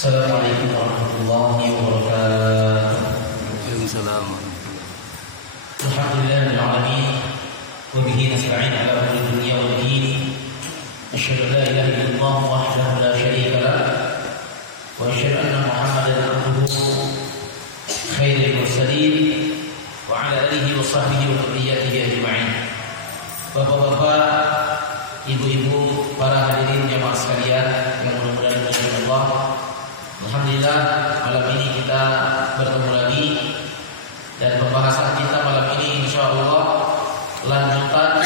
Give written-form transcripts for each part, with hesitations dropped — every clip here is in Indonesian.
Assalamualaikum warahmatullahi wabarakatuh. Waalaikumsalam. Alhamdulillahil alamin wa bihi nasta'in ala umuri dunya wad din. Asyhadu an la ilaha illallah wahdahu la syarika lah wa asyhadu anna Muhammadan abduhu khairul mursalin wa ala alihi wa sahbihi wa dzurriyyatihi ajma'in. Bapak-bapak, ibu-ibu, para hadirin jemaah sekalian yang mudah-mudahan dimuliakan Allah. Alhamdulillah malam ini kita bertemu lagi dan pembahasan kita malam ini insyaallah lanjutan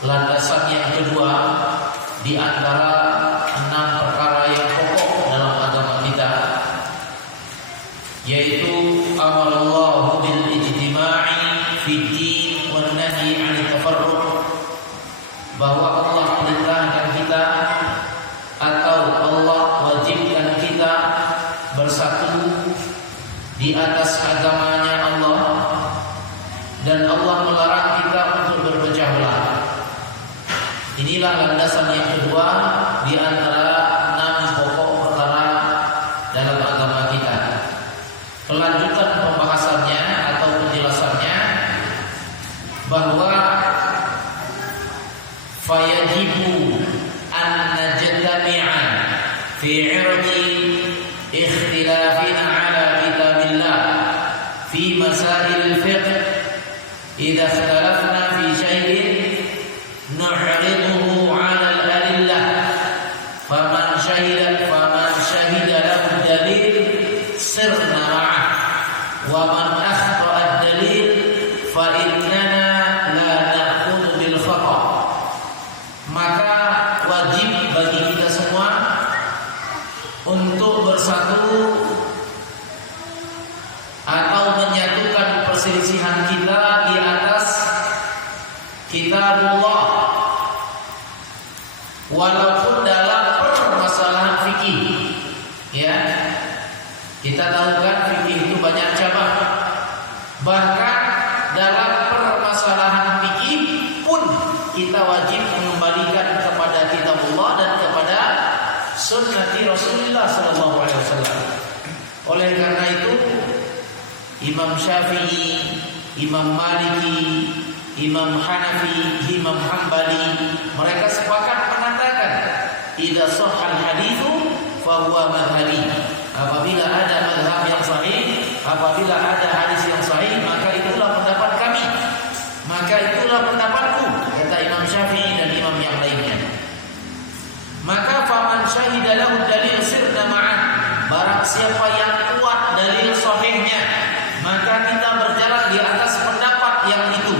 landasan yang kedua di antara 6 perkara yang pokok dalam agama kita, yaitu amarallahu bil ijtima'i fid din wa nahyi 'anil tafarruq, bahwa Allah perintahkan kita atau Allah wajibkan kita bersatu di atas agamanya Allah, dan Allah melarang kita untuk berpecah belah. Inilah landasan yang kedua di antara 6 pokok perkara dalam agama kita. Kelanjutan pembahasannya atau penjelasannya bahwa fayajibu an najtami'a fi 'irdi ikhtilafina 'ala kitabillah fi masail al-fiqh idza ikhtalafna fi shay'in nu'riduhu 'ala al-adillah faman shahida lahu dalil sirna ma'ah wa man akhta'a ad-dalil fa innana la na'khudhu bil khata'. Maka wajib bagi kita semua untuk bersatu atau menyatukan perselisihan kita di atas kitabullah, walaupun dalam permasalahan fikih. Ya, kita tahu kan fikih itu banyak cabang. Bahkan dalam permasalahan fikih pun kita wajib mengembalikan kepada kitabullah dan kepada sunnati Rasulullah sallallahu alaihi wasallam. Oleh karena itu Imam Syafi'i, Imam Maliki, Imam Hanafi, Imam Hambali, mereka sepakat mengatakan idza shahhal haditsu fa huwa madhhabi. Apabila ada mazhab yang sahih, apabila ada hadis yang sahih, maka itulah pendapat kami, maka itulah pendapatku, kata Imam Syafi'i dan imam yang lainnya. Maka faman syahida lahu dalil sirna ma'ah, barang siapa yang kuat dalil sahihnya, maka kita berjalan di atas pendapat yang itu.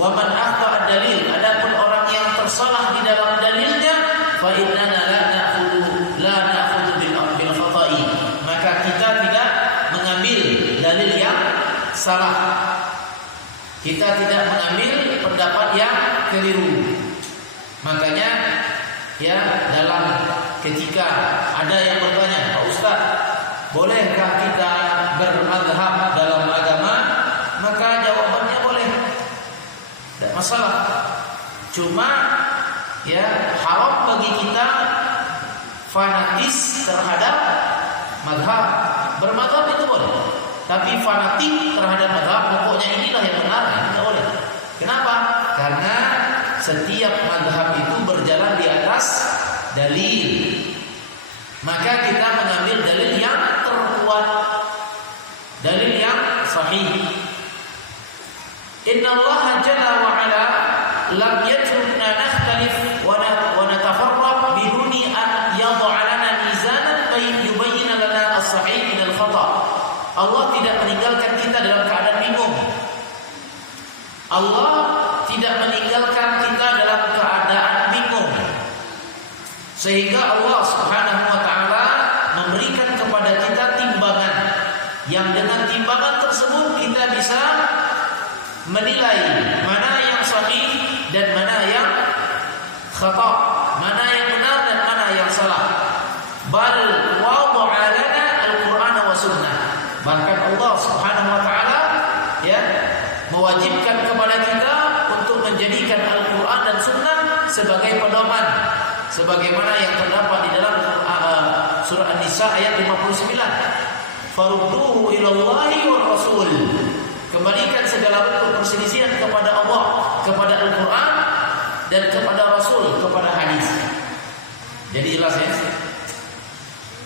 Wa man akhta'a dalil, adapun orang yang tersalah di dalam dalilnya, fa innana la na'khudhu bil khata'i, maka kita tidak mengambil dalil yang salah. Kita tidak mengambil pendapat yang keliru. Makanya ya, dalam ketika ada yang bertanya, Pak Ustaz, bolehkah kita bermadhab dalam agama? Maka jawabannya boleh, tidak masalah. Cuma ya, haram bagi kita fanatis terhadap madhab. Bermadhab itu boleh, tapi fanatik terhadap madhab, pokoknya inilah yang benar, tidak boleh. Kenapa? Karena setiap madhab itu berjalan di atas dalil. Maka kita mengambil dalil yang terkuat, dalil yang sahih. Inna Allah jalla wa ala lam yatrukna nakhtalif wa natafarraq bihuni an yad'a lana mizanan yubayyana lana as-sahih min al-khata'. Allah tidak meninggalkan kita dalam keadaan bingung. Allah tidak meninggalkan kita dalam keadaan bingung, sehingga Allah Subhanahu wa taala memberikan kepada kita timbangan, yang dengan timbangan tersebut kita bisa menilai mana yang sahih dan mana yang khata', mana yang benar dan mana yang salah. Bal wada'a lana al-Qur'ana wa sunnah. Bahkan Allah Subhanahu wa taala ya mewajibkan kepada kita untuk menjadikan Al-Qur'an dan sunnah sebagai pedoman, sebagaimana yang terdapat di dalam surah An-Nisa ayat 59. Farudduhu ilallahi wa rasul. Kembalikan segala bentuk perselisihan kepada Allah, kepada Al-Qur'an dan kepada Rasul, kepada hadis. Jadi jelas ya.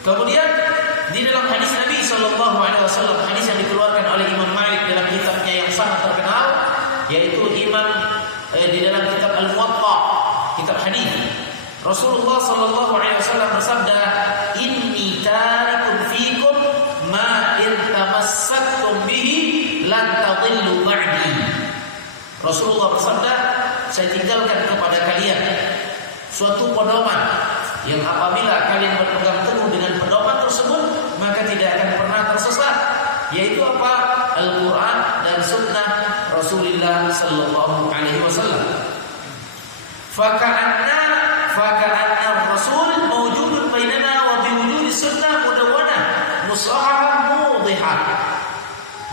Kemudian di dalam hadis Nabi sallallahu alaihi wasallam, hadis yang dikeluarkan oleh Imam Malik dalam kitabnya yang sangat terkenal, yaitu di dalam kitab Al-Muwatta, kitab hadis. Rasulullah sallallahu alaihi wasallam bersabda, "Inni tarikun fikum ma in tamassaktum bihi lan tadillu ba'di." Rasulullah bersabda, saya tinggalkan kepada kalian suatu pedoman yang apabila kalian berpegang teguh dengan pedoman tersebut, maka tidak akan pernah tersesat, yaitu apa? Al-Quran dan Sunnah Rasulullah sallallahu alaihi wasallam. Faka'anna Rasul mawjudun bainana wa biwujudi sunnah mudawwanah musahhahah mudhihah.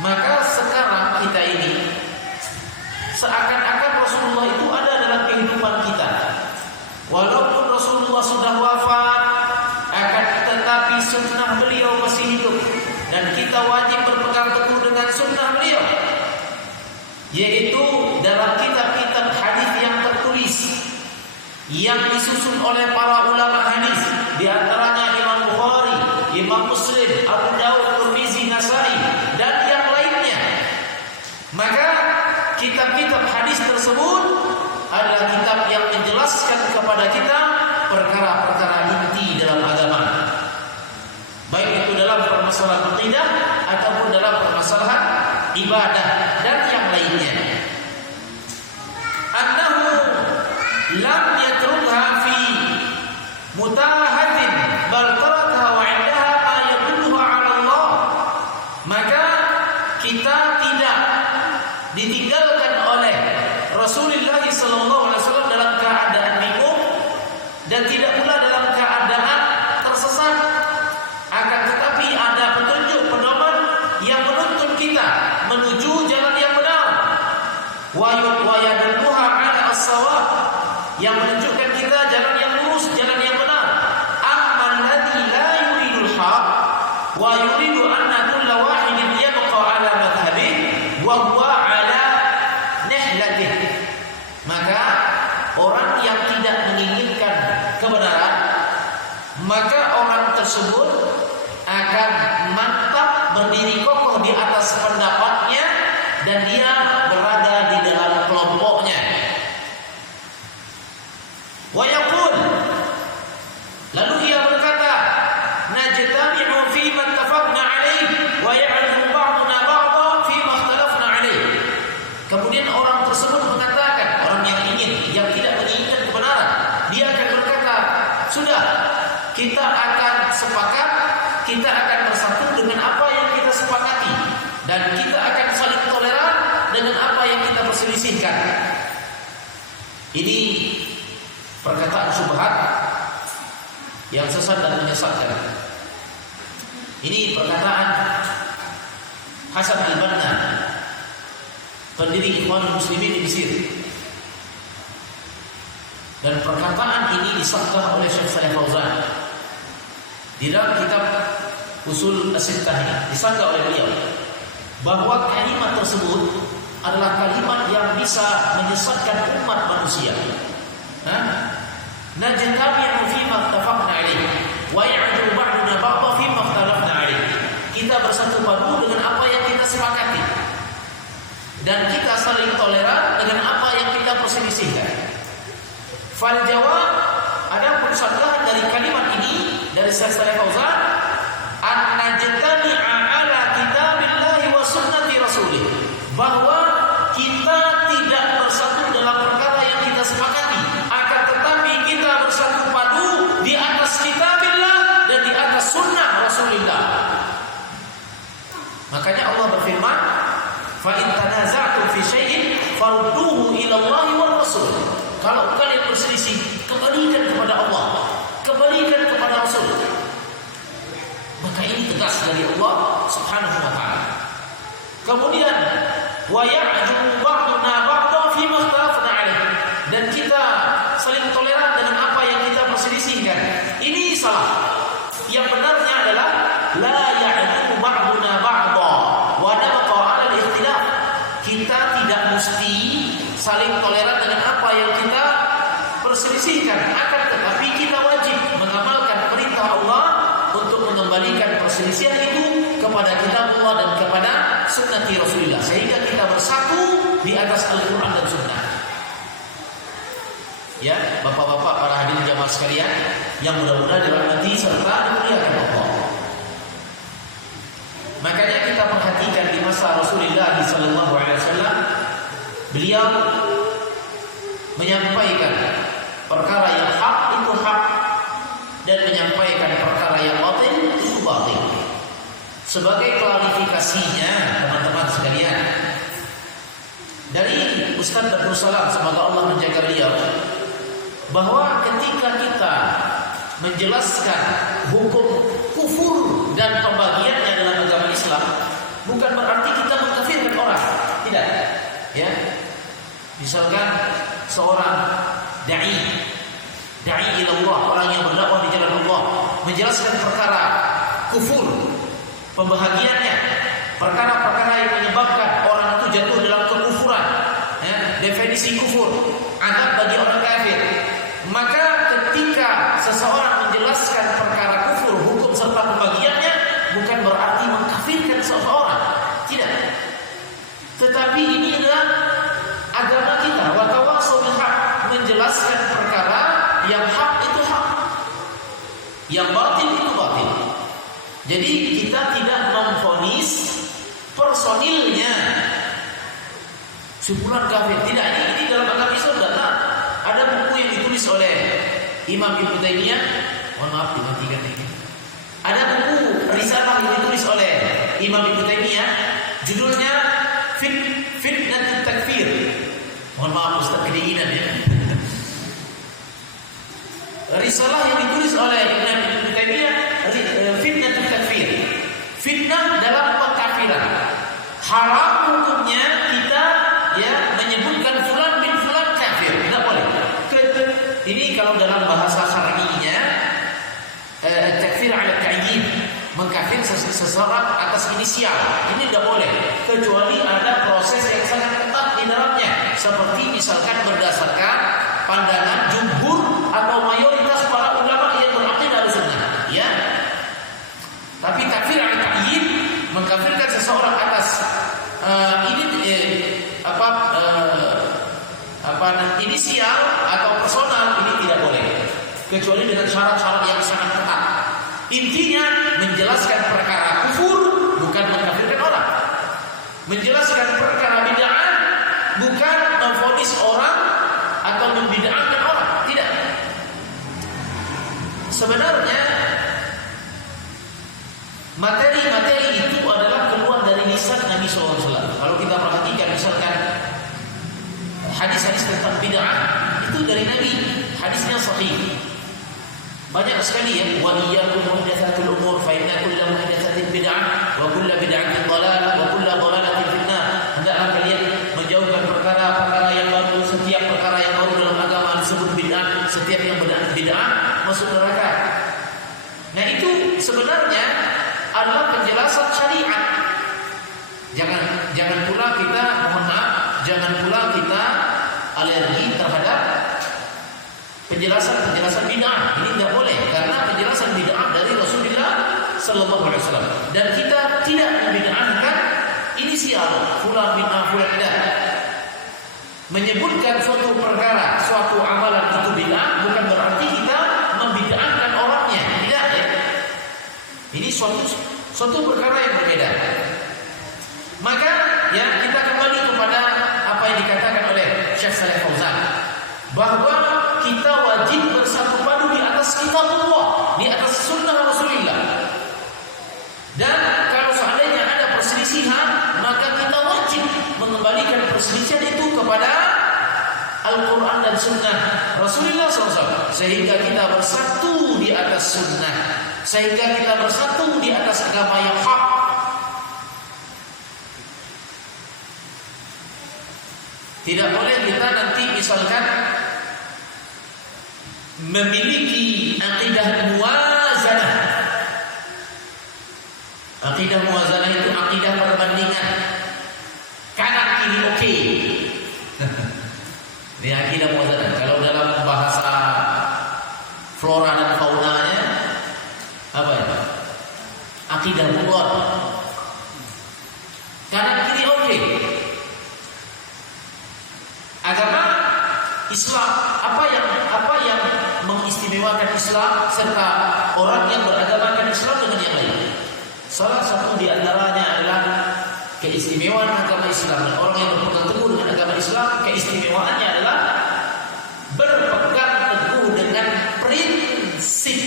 Maka sekarang kita ini seakan-akan Rasulullah itu ada dalam kehidupan kita. Walaupun Rasulullah sudah wafat, akan tetapi sunnah beliau masih hidup, dan kita wajib berpegang teguh dengan sunnah beliau, yaitu dalam kitab-kitab hadis yang tertulis yang disusun oleh para ulama hadis, di antaranya Imam Bukhari, Imam Muslim, Abu Daud, Tirmizi, Nasai dan yang lainnya. Maka kitab-kitab hadis tersebut adalah kitab yang menjelaskan kepada kita perkara-perkara inti dalam agama, baik itu dalam permasalahan akidah ataupun dalam permasalahan ibadah dan yang lainnya. Annahu lam yatrukha fi mutahatin bal tarakha wa 'indaha ma yadulluha 'ala Allah. Maka kita tidak ditinggalkan oleh Rasulullah sallallahu alaihi wasallam dalam keadaan bingung dan tidak pula dalam keadaan tersesat, akan tetapi ada petunjuk pedoman yang menuntun kita menuju jalan yang benar. Wa yadulluha 'ala as-shawab, yang menunjukkan kita jalan yang lurus, jalan yang benar. Amman ladzi la yuridul haq wa yuridu anna kulla wahidin yabqa 'ala madhhabihi wa huwa 'ala nihlatih. Maka orang yang tidak menginginkan kebenaran, maka orang tersebut akan mantap berdiri kokoh di atas pendapatnya dan dia berada di dalam kelompoknya. Wa yaqul, lalu ia berkata, najtami'u fi ma ittafaqna 'alaihi wa ya'lamu ba'duna ba'dha fi ma ikhtalafna 'alaihi. Kemudian orang tersebut mengatakan, orang yang tidak menginginkan kebenaran, dia akan berkata, sudah, kita akan sepakat, kita akan bersatu dengan apa yang kita sepakati, dan kita akan saling toleran dengan apa yang kita perselisihkan. Ini perkataan syubhat yang sesat dan menyesatkan. Ini perkataan Hasan al-Banna, pendiri Ikhwanul Muslimin di Mesir. Dan perkataan ini disahkan oleh Syekh Shalih Fauzan di dalam kitab Usul As-Sittah, disahkan oleh beliau bahwa kalimat tersebut adalah kalimat yang bisa menyesatkan umat manusia. Najtami'u fi ma ittafaqna 'alaihi wa ya'dhu ba'duna ba'dha fi ma ikhtalafna 'alaihi. Kita bersatu padu dengan apa yang kita sepakati, dan kita saling toleran dengan apa yang kita perselisihkan. Fal jawab, ada persanggahan dari kalimat ini dari Syekh Shalih Fauzan, an najtami'a 'ala kitabillahi wa sunnati rasulih, bahwa kita tidak bersatu dalam perkara yang kita sepakati, akan tetapi kita bersatu padu di atas kitabillah dan di atas sunnah Rasulullah. Makanya Allah berfirman, fa in tanaza'tum fi syai'in farudduhu ila Allahi wal Rasul. Kalau kalian berselisih, kembalikan kepada Allah, kembalikan kepada Rasul. Maka ini tegas dari Allah Subhanahu wa taala. Kemudian wa ya'dhu ba'duna ba'dha fi ma ikhtalafna 'alaihi, dan kita saling toleran dengan apa yang kita perselisihkan. salah. Yang benarnya adalah la ya'lamu ba'duna ba'dha wa nabqa 'ala al-ikhtilaf. Kita tidak mesti saling toleran dengan apa yang kita perselisihkan, akan tetapi kita wajib mengamalkan perintah Allah untuk mengembalikan perselisihan itu kepada kitab Allah dan kepada sunnah Rasulullah, sehingga kita bersatu di atas Al-Quran dan sunnah. Ya, bapak-bapak, para hadirin jamaah sekalian yang mudah-mudahan dirahmati serta dimuliakan Allah. Makanya kita perhatikan di masa Rasulullah SAW, beliau menyampaikan perkara yang hak itu hak, dan menyampaikan perkara yang batil itu batil. Sebagai klarifikasinya, teman-teman sekalian, dari Ustaz Abdul Salam, semoga Allah menjaga beliau, bahwa ketika kita menjelaskan hukum kufur dan pembagiannya dalam agama Islam, bukan berarti kita mengkafirkan orang, tidak. Ya, misalkan seorang dai ila Allah, orang yang berdakwah di jalan Allah, menjelaskan perkara kufur, pembahagiannya, perkara-perkara yang menyebabkan orang itu jatuh dalam kekufuran, ya, definisi kufur, adab bagi orang kafir. Maka ketika seseorang menjelaskan perkara kufur, hukum serta pembagiannya, bukan berarti mengkafirkan seseorang, tidak. Tetapi ini adalah agama kita, wa tawassaw bil haq, menjelaskan perkara yang hak itu hak, yang batil itu batil. Jadi kita tidak memvonis personilnya sebulan kafir, tidak. Ini dalam agama Islam tidak. Ada buku yang ditulis oleh Imam Ibnu Taimiyah, mohon maaf dimatikan ini. Ada buku risalah yang ditulis oleh Imam Ibnu Taimiyah, judulnya Fitnatut Takfir. Mohon maaf Ustaz kedinginan ya. Risalah yang ditulis oleh Imam Ibnu Taimiyah, Fitnatut Takfir. Fitnah dalam pengkafiran. Haram hukumnya kita ya menyebutkan fulan bin fulan kafir, tidak boleh. Ini kalau dalam bahasa syar'inya takfir ala ta'yin, mengkafir seseorang atas inisial. Ini tidak boleh kecuali ada proses yang sangat ketat di dalamnya, seperti misalkan berdasarkan pandangan jumhur atau mayoritas para ulama yang beraqidah Ahlussunnah, ya. Tapi takfir ala ta'yin, mengkafirkan seseorang atas inisial atau personal, ini tidak boleh kecuali dengan syarat-syarat yang sangat ketat. Intinya menjelaskan perkara kufur, bukan mengkafirkan orang. Menjelaskan perkara bid'ah, bukan memvonis orang atau membid'ahkan orang, tidak. Sebenarnya materi-materi itu adalah keluar dari lisan Nabi SAW. Kalau kita perhatikan misalkan hadis-hadis tentang bid'ah itu dari Nabi, hadisnya sahih. Banyak sekali ya, wa iyyakum muhdatsatul umur fa inna kulla muhdatsatin bid'ah wa kulla bid'atin dhalalah wa kulla dhalalatin finnar. Hendaklah kalian menjauhkan perkara-perkara yang baru, setiap perkara yang baru dalam agama disebut bid'ah, setiap yang bid'ah masuk neraka. Nah, itu sebenarnya adalah penjelasan syariat. Jangan pula kita, mohon maaf, jangan pula kita alergi terhadap penjelasan bid'ah. Ini tidak boleh, karena penjelasan bid'ah dari Rasulullah sallallahu alaihi wasallam, dan kita tidak membid'ahkan inisial fulan bid'ah fulan tidak. Menyebutkan suatu perkara, suatu amalan itu bid'ah bukan berarti kita membid'ahkan orangnya, tidak ya. Ini suatu perkara yang berbeda. Maka ya, kita kembali kepada apa yang dikatakan oleh Syekh Shalih Fauzan, bahwa kita wajib bersatu padu di atas kitabullah, di atas sunnah Rasulullah. Dan kalau seandainya ada perselisihan, maka kita wajib mengembalikan perselisihan itu kepada Al-Quran dan sunnah Rasulullah SAW, sehingga kita bersatu di atas sunnah, sehingga kita bersatu di atas agama yang hak. Tidak boleh kita nanti misalkan memiliki akidah muat Akidah muwazanah itu akidah perbandingan. Kanan kiri oke. Ini akidah muwazanah. Kalau dalam bahasa flora dan faunanya apa ya? Akidah bulat. Kanan kiri oke. Agama Islam apa yang mengistimewakan Islam serta orang yang beragamakan Islam dengan yang lain? Salah satu di antaranya adalah keistimewaan agama Islam, dan orang yang berpegang teguh dengan agama Islam keistimewaannya adalah berpegang teguh dengan prinsip.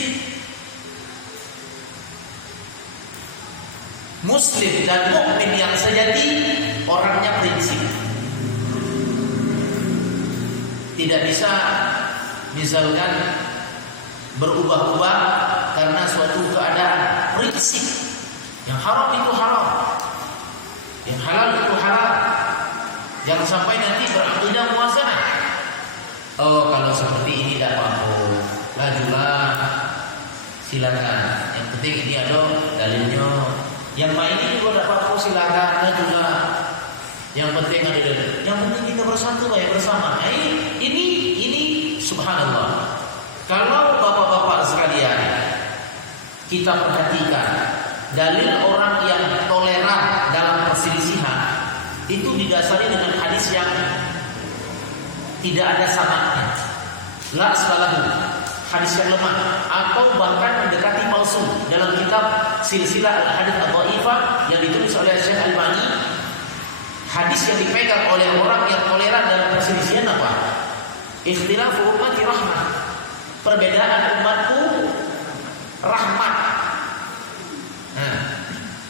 Muslim dan mukmin yang sejati orangnya prinsip. Tidak bisa misalkan berubah-ubah karena suatu keadaan. Prinsip. Yang haram itu haram, yang halal itu halal. Jangan sampai nanti berakidah muwazanah. Oh, kalau seperti ini tidak mampu, lajulah, silakan. Yang penting ini ada dalilnya. Yang main ini juga tidak mampu, silakan, lajulah. Yang penting ada dalil. Yang penting kita bersatu ya bersama. Ini subhanallah. Kalau bapak-bapak sekalian kita perhatikan, dalil orang yang toleran dalam perselisihan itu didasari dengan hadis yang tidak ada sanadnya, la salahu, hadis yang lemah atau bahkan mendekati palsu. Dalam kitab Silsilah Al-Hadits Ad-Dhaifah yang ditulis oleh Syekh Albani, hadis yang dipegang oleh orang yang toleran dalam perselisihan apa? Ikhtilafu ummati rahmah, perbedaan umatku rahmat.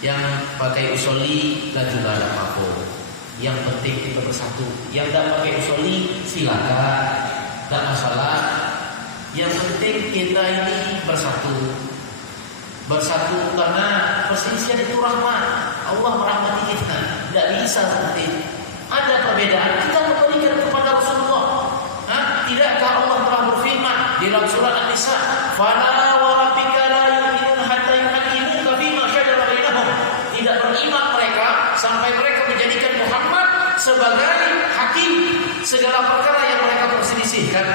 Yang pakai usolli lajulah apa? Yang penting kita bersatu. Yang tidak pakai usolli silakan, tidak masalah. Yang penting kita ini bersatu. Bersatu karena perselisihan itu rahmat. Allah merahmati kita. Tidak bisa seperti itu. Ada perbedaan, kita kembalikan kepada Rasulullah. Tidakkah Allah telah berfirman di dalam surat An-Nisa, "Fala wa rabbika la yu'minuna hatta yuhaqqimuka fima shajara bainahum." Tidak beriman mereka sampai mereka menjadikan Muhammad sebagai hakim segala perkara yang mereka perselisihkan.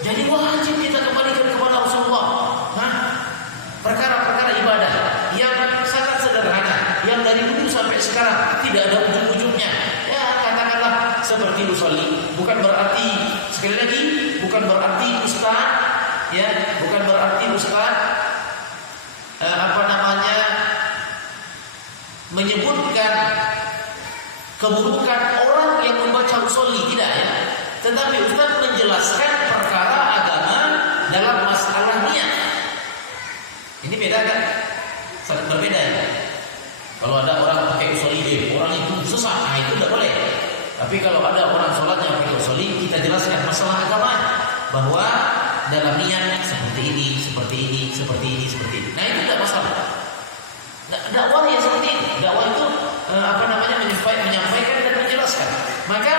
Jadi wajib kita kembalikan kepada Rasulullah. Perkara-perkara ibadah yang sangat sederhana, yang dari dulu sampai sekarang tidak ada ujung-ujungnya. Ya katakanlah seperti usolli, bukan berarti sekali lagi bukan berarti ustaz, ya bukan berarti ustaz menyebutkan keburukan orang yang membaca usolli, tidak ya. Tetapi ustaz menjelaskan perkara agama dalam masalah niat. Ini beda kan? Sangat berbeda ya. Kalau ada orang pakai usolli, orang itu sesat, itu tidak boleh. Tapi kalau ada orang sholatnya pakai usolli, kita jelaskan masalah agama bahwa dalam niat seperti ini, seperti ini, seperti ini, seperti ini. Nah itu tidak masalah. Dakwah yang seperti ini, dakwah itu menyampaikan dan menjelaskan. Maka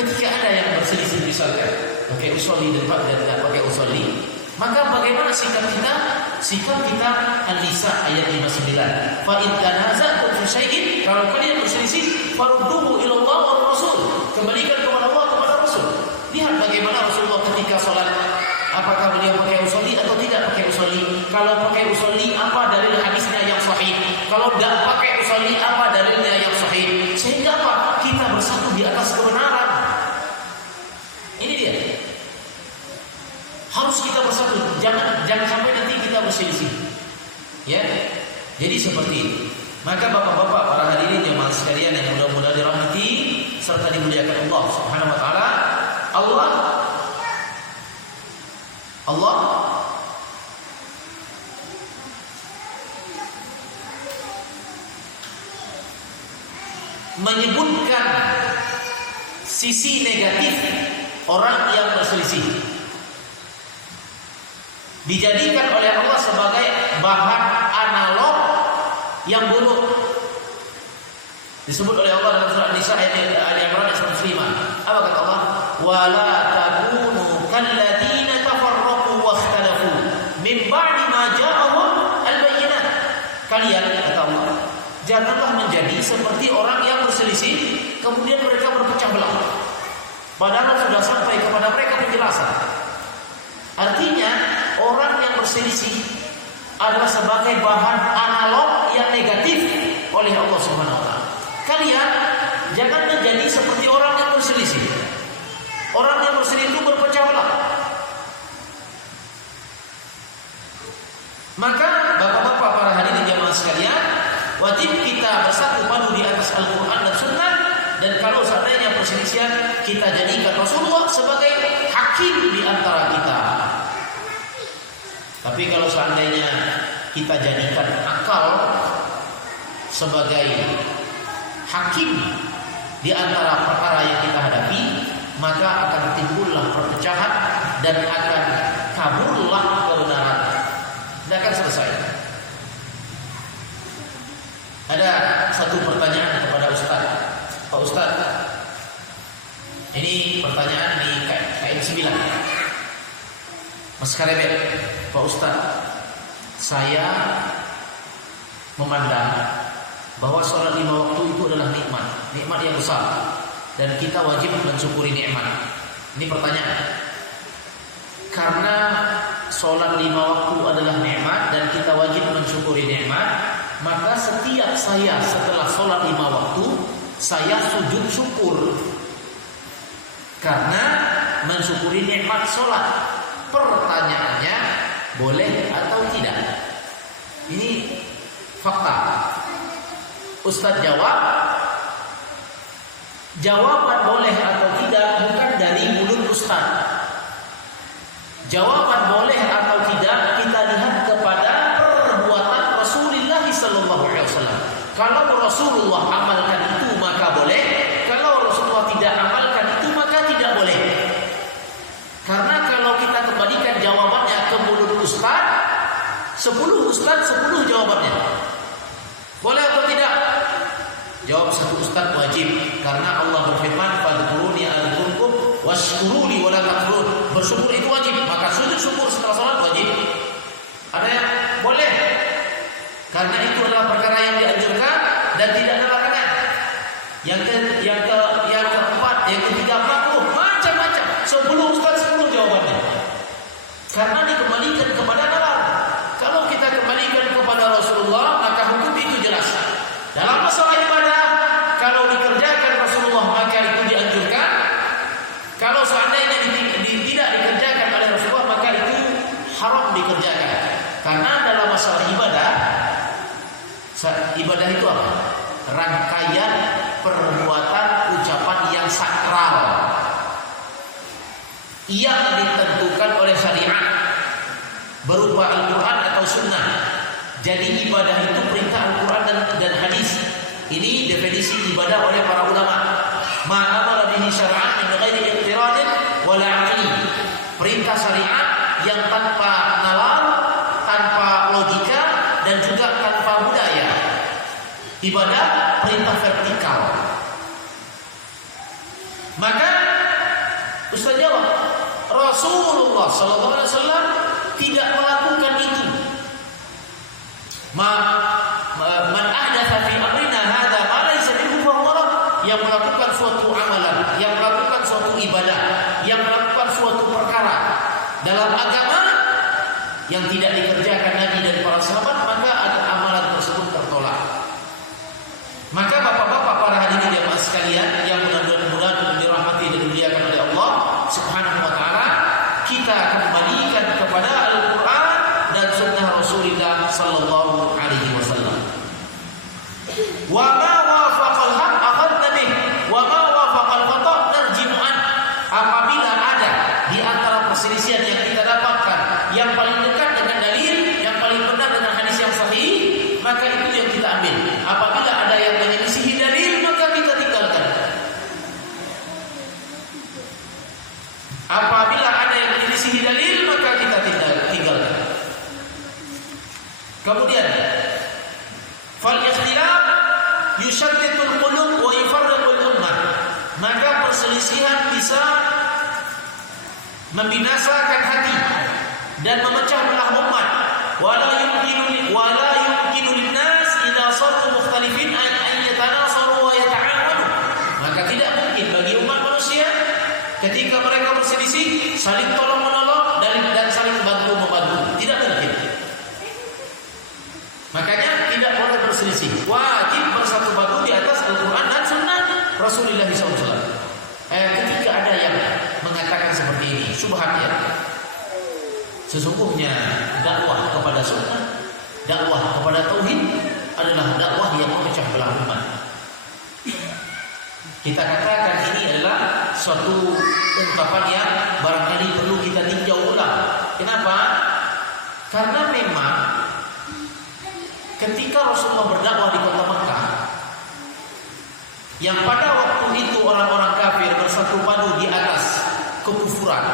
ketika ada yang berselisih misalkan pakai usolli dan tidak pakai usolli, maka bagaimana sikap kita? Sikap kita An-Nisa ayat 59. Fa in tanaza'tum fi syai'in, kalau kalian berselisih, farudduhu ila Allah wa Rasul. Kembalikan kepada Allah, kepada Rasul. Lihat bagaimana Rasulullah ketika sholat, apakah beliau pakai usolli atau tidak pakai usolli? Kalau pakai usolli, apa dalil hadisnya yang sahih? Kalau tidak pakai usolli, apa dalilnya yang sahih? Sehingga apa? Kita bersatu di atas kebenaran. Ini dia. Harus kita bersatu, jangan sampai nanti kita berselisih. Ya. Jadi seperti itu. Maka bapak-bapak, para hadirin jemaah sekalian yang mudah-mudahan dirahmati serta dimuliakan Allah Subhanahu wa taala, Allah menyebutkan sisi negatif orang yang berselisih. Dijadikan oleh Allah sebagai bahan analog yang buruk. Disebut oleh Allah dalam surah An-Nisa ayat Al-Imran ayat 105. Apa kata Allah? Wala takunu kalladzina tafarraqu wa ikhtalafu min ba'di ma ja'ahum al-bayyinat. Kalian kata Allah, janganlah menjadi seperti orang yang berselisih kemudian mereka berpecah belah. Padahal sudah sampai kepada mereka penjelasan. Artinya orang yang berselisih adalah sebagai bahan analog yang negatif oleh Allah Subhanahu wa taala. Kalian jangan menjadi seperti orang yang berselisih. Orang yang berselisih itu berpecah belah. Maka bapak-bapak para hadirin jamaah sekalian, wajib kita bersatu padu di atas Al-Quran dan Sunnah. Dan kalau seandainya perselisihan, kita jadikan Rasulullah sebagai hakim di antara kita. Tapi kalau seandainya kita jadikan akal sebagai hakim di antara perkara yang kita hadapi, maka akan timbullah perpecahan dan akan kaburlah kebenaran. Tidak akan selesai. Ada satu pertanyaan kepada Ustaz. Pak Ustaz, ini pertanyaan di KM9 Mas Karebet. Pak Ustaz, saya memandang bahwa sholat 5 waktu itu adalah nikmat yang besar, dan kita wajib mensyukuri nikmat. Ini pertanyaan. Karena sholat 5 waktu adalah nikmat dan kita wajib mensyukuri nikmat, maka setiap saya setelah sholat 5 waktu, saya sujud syukur karena mensyukuri nikmat sholat. Pertanyaannya, boleh atau tidak? Ini fakta. Ustaz jawab, jawaban boleh atau tidak bukan dari mulut Ustaz. Jawaban boleh atau tidak kita lihat kepada perbuatan Rasulullah sallallahu alaihi wasallam. Kalau Rasulullah amalkan itu maka boleh, kalau Rasulullah tidak amalkan itu maka tidak boleh. Karena kalau kita kembalikan jawabannya ke mulut Ustaz, 10 Ustaz 10 jawabannya. Boleh atau tidak? Jawab satu Ustaz wajib, karena Allah berfirman, "Fadhkuruni adzkurkum washkuruni wa la takfurun." Bersyukur itu wajib, maka sujud syukur setelah salat wajib. Ada yang boleh, karena itu adalah perkara yang dianjurkan dan tidak ada larangan. Yang keempat, yang ketiga makruh, macam-macam. 10 Ustaz 10 jawabannya. Karena dikembalikan kepada nalar. Kalau kita kembalikan kepada Rasulullah, maka hukum itu jelas. Dalam masalah ibadah, kalau dikerjakan Rasulullah maka itu dianjurkan. Kalau seandainya tidak dikerjakan oleh Rasulullah maka itu haram dikerjakan. Karena dalam masalah ibadah itu apa? Rangkaian perbuatan ucapan yang sakral yang ditentukan oleh syariat berupa Al-Quran atau Sunnah. Jadi ibadah itu perintah Al-Quran dan hadis. Ini definisi ibadah oleh para ulama. Ma'amala bihi syar'an min ghairi iqtiradin wala 'aqli. Perintah syariat yang tanpa nalar, tanpa logika dan juga tanpa budaya. Ibadah perintah vertikal. Maka Ustaz jawab, Rasulullah sallallahu alaihi wasallam tidak melakukan itu. Man ahdatsa fi amrina hadza ma laysa minhu fa huwa rad. Yang melakukan suatu amalan, yang melakukan suatu ibadah, yang melakukan suatu perkara dalam agama yang tidak dikerjakan Nabi dan para sahabat, maka amalan tersebut tertolak. Maka bapak-bapak para hadirin jamaah sekalian yang mudah-mudahan dirahmati dan dimuliakan oleh Allah Subhanahu wa taala, kita kembalikan kepada Al-Qur'an dan sunnah Rasulullah sallallahu alaihi wasallam. Wa ma wafaqal haq akhadna bih wa ma wafaqal khata' narji'u an. Apabila ada di antara perselisihan yang kita dapatkan yang paling dekat dengan dalil, yang paling benar dengan hadis yang sahih, maka itu yang kita ambil. Apabila ada yang menyelisihi dalil, maka kita tinggalkan. Apabila ada yang menyelisihi dalil, maka kita tinggalkan. Kemudian, fal ikhtilaf yushadditul qulub wa yufarriqul ummah. Maka perselisihan bisa membinasakan hati dan memecah belah umat. Wala yumkinu lin-nas idza tanasaru mukhtalifin an yatanasaru wa yata'awanu. Maka tidak mungkin bagi umat manusia ketika mereka berselisih saling tolong-menolong dan saling bantu-membantu. Tidak mungkin. Makanya tidak boleh berselisih. Wajib bersatu padu di atas Al-Quran dan Sunnah Rasulullah SAW. Ketika ada yang mengatakan seperti ini, subhannya, sesungguhnya dakwah kepada Sunnah, dakwah kepada Tauhid adalah dakwah yang memecah belah umat. Kita katakan ini adalah suatu ungkapan yang barangkali perlu kita tinjau ulang. Kenapa? Karena memang ketika Rasulullah berdakwah di kota Mekah, yang pada waktu itu orang-orang kafir bersatu padu di atas kekufuran,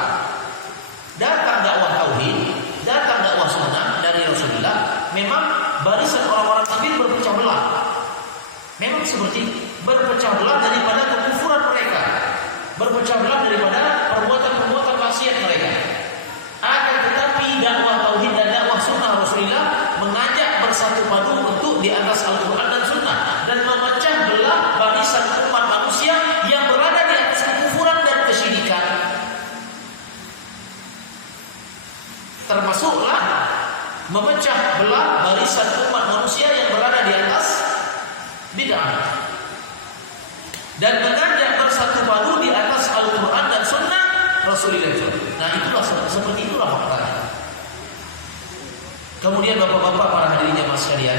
datang dakwah tauhid, datang dakwah sunnah dari Rasulullah, memang barisan orang-orang kafir berpecah belah. Memang seperti berpecah belah daripada kekufuran mereka, berpecah belah daripada perbuatan-perbuatan maksiat mereka. Akan tetapi dakwah tauhid dan dakwah sunnah Rasulullah mengajak bersatu padu untuk di atas Al-Quran dan Sunnah dan memecah belah barisan umat manusia yang berada di atas kekufuran dan kesyirikan. Termasuklah memecah belah barisan umat manusia yang berada di atas bid'ah dan mengajak bersatu padu di atas Al-Quran dan Sunnah Rasulullah. Nah, itulah seperti itulah faktanya. Kemudian bapak-bapak para hadirin jamaah sekalian,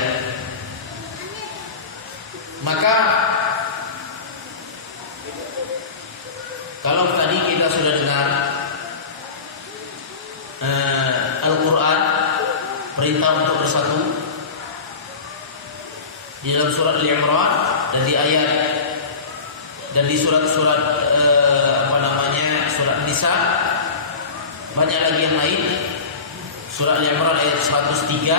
maka kalau tadi kita sudah dengar Al-Quran perintah untuk bersatu di dalam surat Al-Imran dan di ayat dan di surat-surat surat Nisa, banyak lagi yang lain. Surah Al-Imran ayat 103.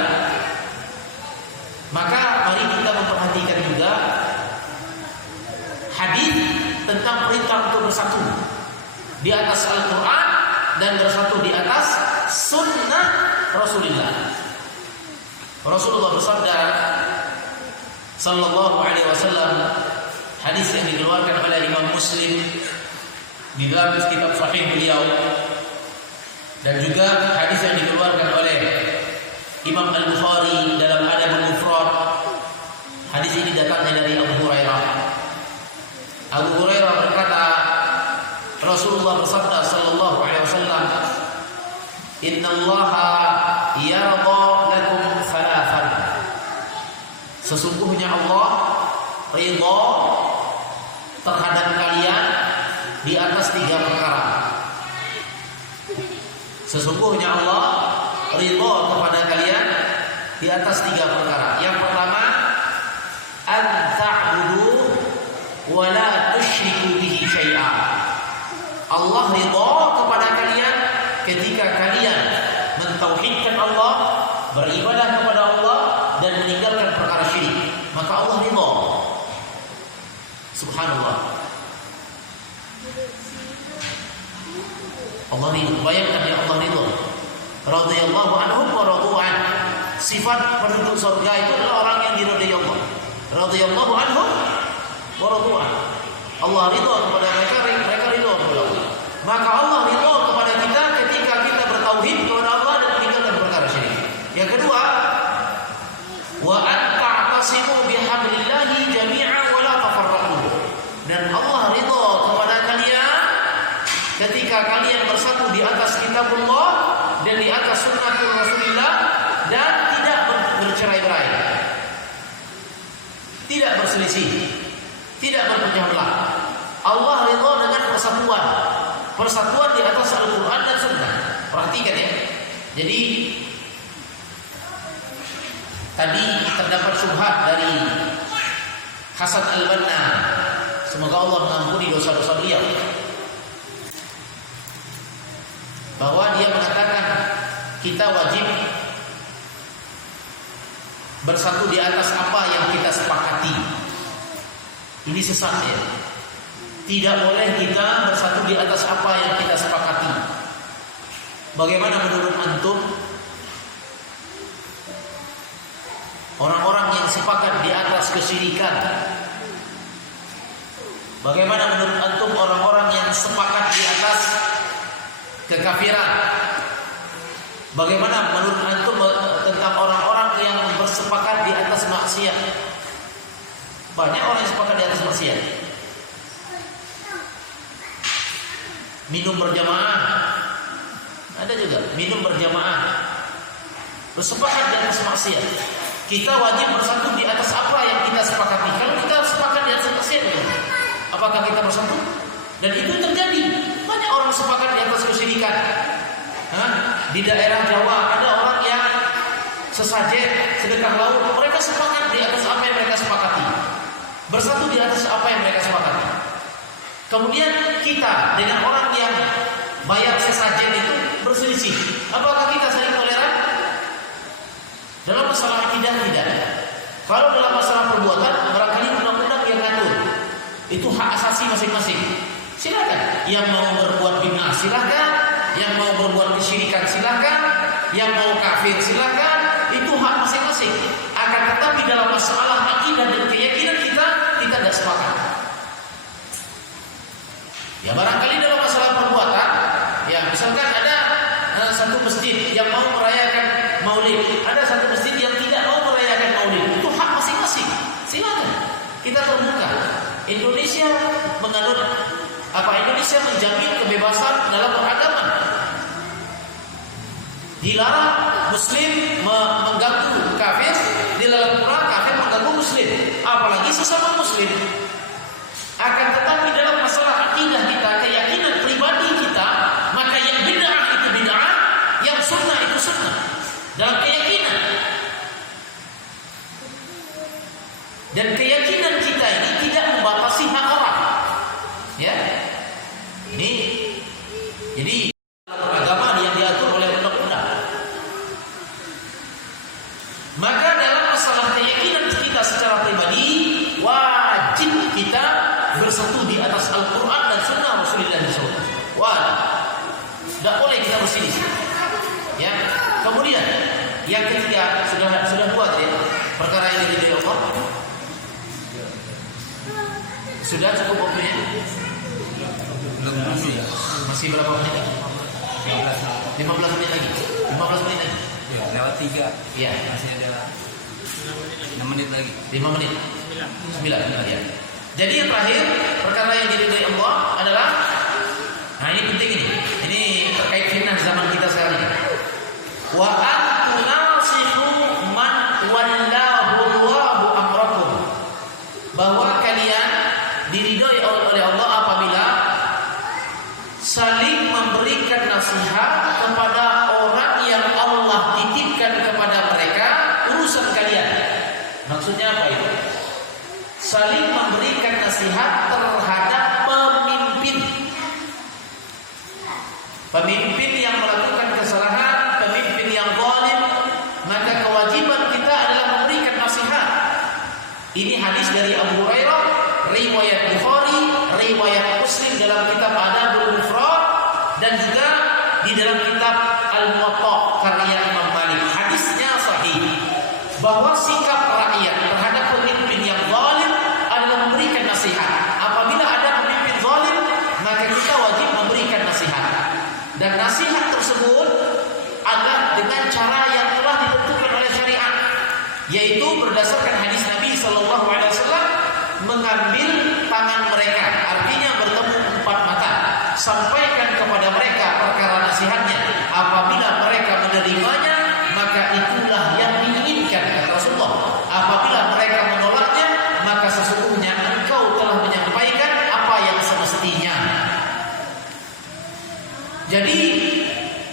Maka mari kita memperhatikan juga hadis tentang perintah untuk bersatu di atas Al-Quran dan bersatu di atas Sunnah Rasulullah. Rasulullah bersabda sallallahu alaihi wasallam, hadis yang dikeluarkan oleh Imam Muslim di dalam kitab Sahih beliau, dan juga hadis yang dikeluarkan oleh Imam Al-Bukhari dalam Adabul Mufrad. Hadis ini datangnya dari Abu Hurairah. Abu Hurairah berkata, Rasulullah bersabda sallallahu alaihi wasallam, "Innallaha yarda lakum thalathan." Sesungguhnya Allah ridha terhadap kalian di atas 3 perkara. Sesungguhnya Allah ridha kepada kalian di atas 3 perkara. Yang pertama, an ta'budu wa la tusyriku bihi syai'a. Allah ridha kepada kalian ketika kalian mentauhidkan Allah, beribadah kepada Allah dan meninggalkan perkara syirik. Maka Allah ridha. Subhanallah. Allah ridha. Bayangkan ya, Allah ridha. Radhiyallahu anhum wa radu an. Sifat penduduk surga itu adalah orang yang diridai Allah. Radhiyallahu anhum wa radu an. Allah ridha kepada mereka, mereka ridha kepada Allah. Maka Allah ridha kepada kita ketika kita bertauhid kepada Allah dan meninggalkan perkara syirik. Yang kedua, wa an ta'tasimu bihablillahi jami'an wa la tafarraqu. Dan Allah ridha kepada kalian ketika kalian bersatu di atas kitabullah dan di atas sunnah Rasulullah dan tidak bercerai-berai, tidak berselisih, tidak berpecah belah. Allah ridha dengan persatuan di atas Al-Quran dan Sunnah. Perhatikan ya. Jadi tadi terdapat syubhat dari Hasan Al-Banna, semoga Allah mengampuni dosa-dosa beliau, bahwa dia mengatakan kita wajib bersatu di atas apa yang kita sepakati. Ini sesat ya. Tidak boleh kita bersatu di atas apa yang kita sepakati. Bagaimana menurut antum orang-orang yang yang sepakat di atas kesyirikan? Bagaimana menurut antum orang-orang yang sepakat di atas kekafiran? Bagaimana menurut antum tentang orang-orang yang bersepakat di atas maksiat? Banyak orang yang sepakat di atas maksiat. Minum berjamaah, ada juga minum berjamaah, bersepakat di atas maksiat. Kita wajib bersatu di atas apa yang kita sepakati. Kalau kita sepakat di atas maksiat, apakah kita bersatu? Dan itu terjadi. Banyak orang sepakat di atas kesyirikan. Di daerah Jawa ada orang yang sesajen, sedekah laut. Mereka sepakat di atas apa yang mereka sepakati, bersatu di atas apa yang mereka sepakati. Kemudian kita dengan orang yang bayar sesajen itu berselisih. Apakah kita saling toleran? Dalam masalah akidah tidak. Kalau dalam masalah perbuatan, barangkali undang-undang yang ngatur. Itu hak asasi masing-masing. Silakan. Yang mau berbuat bid'ah silakan. Yang mau berbuat kesyirikan silakan. Yang mau kafir silakan. Itu hak masing-masing. Akan tetapi dalam masalah akidah dan keyakinan kita tidak sepakat. Ya barangkali dalam masalah perbuatan, ya misalkan ada satu masjid yang mau merayakan Maulid, ada satu masjid yang tidak mau merayakan Maulid. Itu hak masing-masing. Silakan. Kita terbuka. Indonesia menganut Indonesia menjamin kebebasan dalam beragama. Dilarang Muslim mengganggu kafir, dilarang pula kafir mengganggu Muslim, apalagi sesama Muslim. Akan tetapi dalam masalah akidah kita, keyakinan pribadi kita, maka yang bid'ah itu bid'ah, yang sunnah itu sunnah. Dalam keyakinan. Dan keyakinan kita ini tidak membatasi hak orang. Ya. Ini jadi agama yang diatur oleh undang-undang. Maka dalam masalah keyakinan kita secara pribadi wajib kita bersatu di atas Al-Quran dan Sunnah Rasulullah SAW. Wajib. Tidak boleh kita berselisih. Ya. Kemudian yang ketiga sudah buat ya perkara yang diridhoi Allah. Sudah cukup waktunya? Belum ya. Masih berapa menit? 15 menit lagi. 15 menit lagi. Ya, lewat 3. Iya. Masih ada 6 menit lagi. 5 menit. 9 ya. Jadi yang terakhir perkara yang diridhoi Allah adalah, nah ini penting ini. Ini terkait fitnah zaman kita sekarang ini. Wa antunasihu man wallahu Allahu amrakum. Bahwa kalian diridhoi oleh Allah apabila saling memberikan nasihat kepada orang yang Allah titipkan kepada mereka urusan kalian. Maksudnya apa itu? Saling memberikan nasihat terhadap pemimpin. Pemimpin yang melakukan kesalahan, pemimpin yang zalim, maka kewajiban kita adalah memberikan nasihat. Ini hadis dari Abu Hurairah, riwayat Bukhari, riwayat Muslim dalam kitab Adabul Mufrad, dan juga di dalam kitab Al-Muwatta karya Imam Malik. Hadisnya sahih bahwa sikap rakyat terhadap pemimpin yang zalim adalah memberikan nasihat. Apabila ada pemimpin zalim, maka kita wajib memberikan nasihat. Dan nasihat tersebut adalah dengan cara yang telah ditentukan oleh syariat, yaitu berdasarkan hadis Nabi sallallahu alaihi wasallam, mengambil tangan mereka, artinya bertemu 4 mata, sampaikan kepada mereka perkara nasihatnya. Apabila mereka menerimanya, maka itulah yang diinginkan, kata Rasulullah. Apabila mereka menolaknya, maka sesungguhnya engkau telah menyampaikan apa yang semestinya. Jadi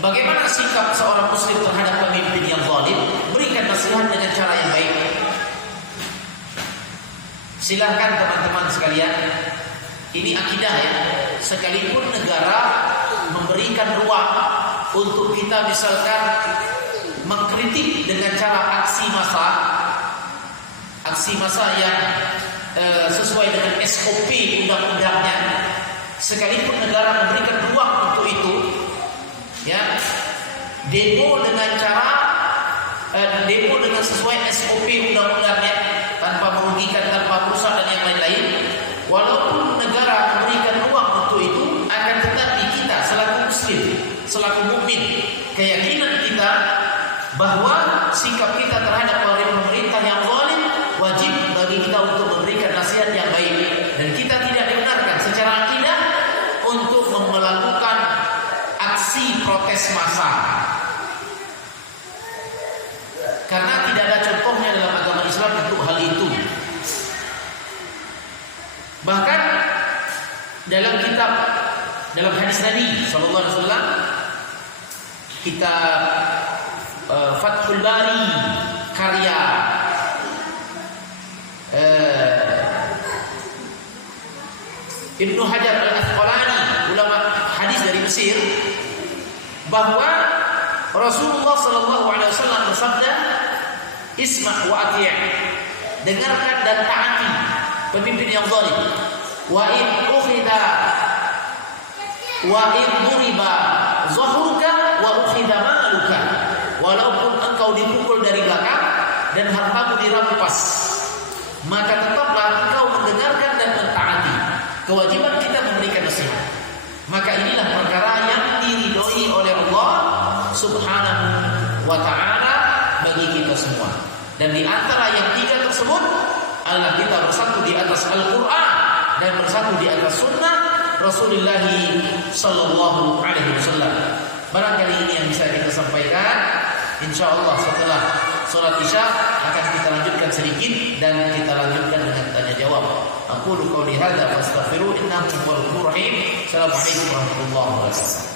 bagaimana sikap seorang muslim terhadap pemimpin yang zalim? Berikan nasihat dengan cara yang baik. Silahkan teman-teman sekalian, ini akidah ya. Sekalipun negara memberikan ruang untuk kita misalkan mengkritik dengan cara aksi massa yang sesuai dengan SOP undang-undangnya, sekalipun negara memberikan ruang untuk itu, ya, demo dengan cara demo dengan sesuai SOP undang-undangnya, tanpa merugikan, tanpa merusak dan yang lain-lain. Walaupun negara memberikan ruang untuk itu, akan tetapi kita selaku muslim, selaku mukmin, keyakinan kita bahwa sikap kita terhadap pemerintah yang zalim wajib bagi kita untuk memberikan nasihat yang baik, dan kita tidak dibenarkan secara akidah untuk melakukan aksi protes massal, karena tidak ada contohnya dalam agama Islam untuk hal itu. Bahkan dalam kitab, dalam hadis Nabi sallallahu alaihi wasallam, kitab Fathul Bari karya Ibnu Hajar Al-Asqalani, ulama hadis dari Mesir, bahwa Rasulullah sallallahu alaihi wasallam bersabda, "Isma' wa ati'." Dengarkan dan taati pemimpin yang zalim. Wa in ukhida wa in duriba zahruka wa ukhida maluka. Walaupun engkau dipukul dari belakang dan hartamu dirampas, maka tetaplah engkau mendengarkan dan mentaati. Kewajiban kita memberikan nasihat. Maka inilah perkara yang diridhoi oleh Allah Subhanahu wa ta'ala bagi kita semua. Dan di antara yang tiga tersebut adalah kita bersatu di atas Al-Quran dan bersatu di atas Sunnah Rasulullah sallallahu alaihi wasallam. Barangkali ini yang bisa kita sampaikan. InsyaAllah setelah sholat isya akan kita lanjutkan sedikit dan kita lanjutkan dengan tanya jawab. Aqulu qawli hadza fastaghfiru innahu huwal ghafurur rahim. Assalamualaikum warahmatullahi wabarakatuh.